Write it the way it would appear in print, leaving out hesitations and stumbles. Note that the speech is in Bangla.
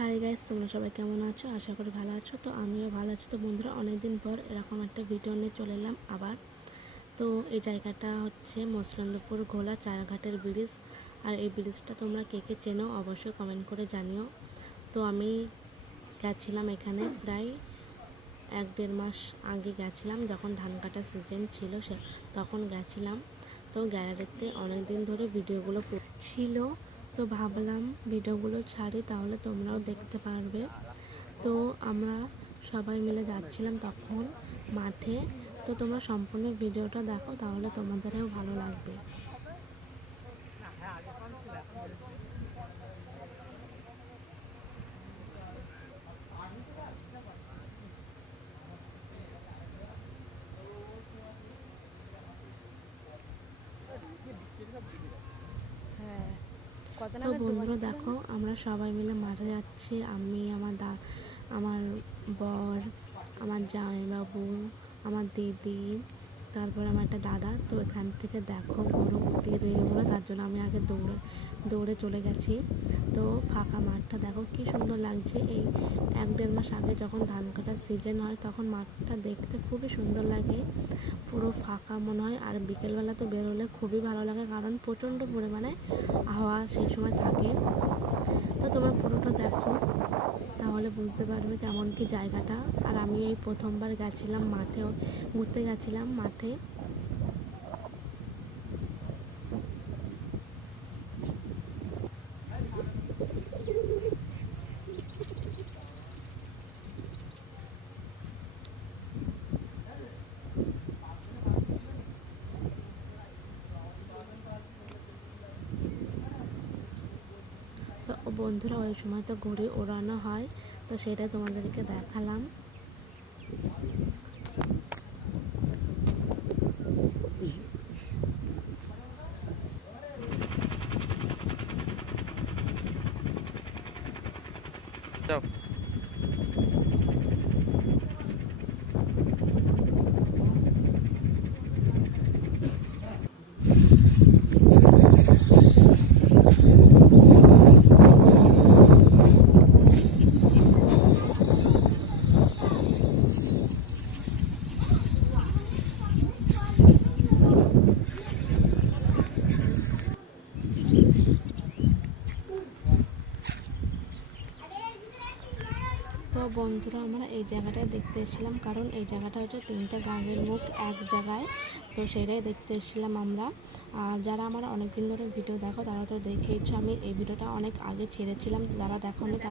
হাই গাইস, তোমরা সবাই কেমন আছো? আশা করি ভালো আছো। তো আমিও ভালো আছি। তো বন্ধুরা, অনেকদিন পর এরকম একটা ভিডিও নিয়ে চলে এলাম আবার। তো এই জায়গাটা হচ্ছে মসলন্দপুর ঘোলা চারঘাটের ব্রিজ। আর এই ব্রিজটা তোমরা কে কে চেনো অবশ্যই কমেন্ট করে জানিও। তো আমি গেছিলাম এখানে প্রায় 1-1.5 মাস আগে গেছিলাম, যখন ধান কাটার সিজন ছিল তখন গেছিলাম। তো গ্যালারিতে অনেক দিন ধরে ভিডিওগুলো ছিল, তো ভাবলাম ভিডিওগুলো ছাড়ি, তাহলে তোমরাও দেখতে পারবে। তো আমরা সবাই মিলে যাচ্ছিলাম তখন মাঠে। তো তোমরা সম্পূর্ণ ভিডিওটা দেখো, তাহলে তোমাদেরও ভালো লাগবে। তো বন্ধুরা দেখো, আমরা সবাই মিলে মাঠে যাচ্ছি। আমি, আমার বর, আমার জামাইবাবু, আমার দিদি, তারপর আমার একটা দাদা। তো এখান থেকে দেখো গরু দিয়ে দেবে বলে, তার জন্য আমি আগে দৌড়ে চলে গেছি। তো ফাঁকা মাঠটা দেখো কি সুন্দর লাগছে। এই 1-1.5 মাস আগে যখন ধান কাটার সিজন হয়, তখন মাঠটা দেখতে খুবই সুন্দর লাগে, পুরো ফাঁকা মনে হয়। আর বিকেলবেলা তো বেরোলে খুবই ভালো লাগে, কারণ প্রচণ্ড পরিমাণে হাওয়া সেই সময় থাকে। তো তোমরা পুরোটা দেখো, তাহলে বুঝতে পারবে কেমন কি জায়গাটা। আর আমি এই প্রথমবার গেছিলাম মাঠে, ঘুরতে গেছিলাম মাঠে। তো বন্ধুরা, ওই সময় তো ঘুড়ি ওড়ানো হয়, তো সেটা তোমাদেরকে দেখালাম। তো বন্ধুরা, আমরা এই জায়গাটায় দেখতে এসেছিলাম, কারণ এই জায়গাটা হচ্ছে 3টে গাঙের মুখ এক জায়গায়। তো সেটাই দেখতে এসেছিলাম আমরা। আর যারা আমার অনেক দিন ধরে ভিডিও দেখো, তারা তো দেখেইছো, আমি এই ভিডিওটা অনেক আগে ছেড়েছিলাম। যারা দেখোনি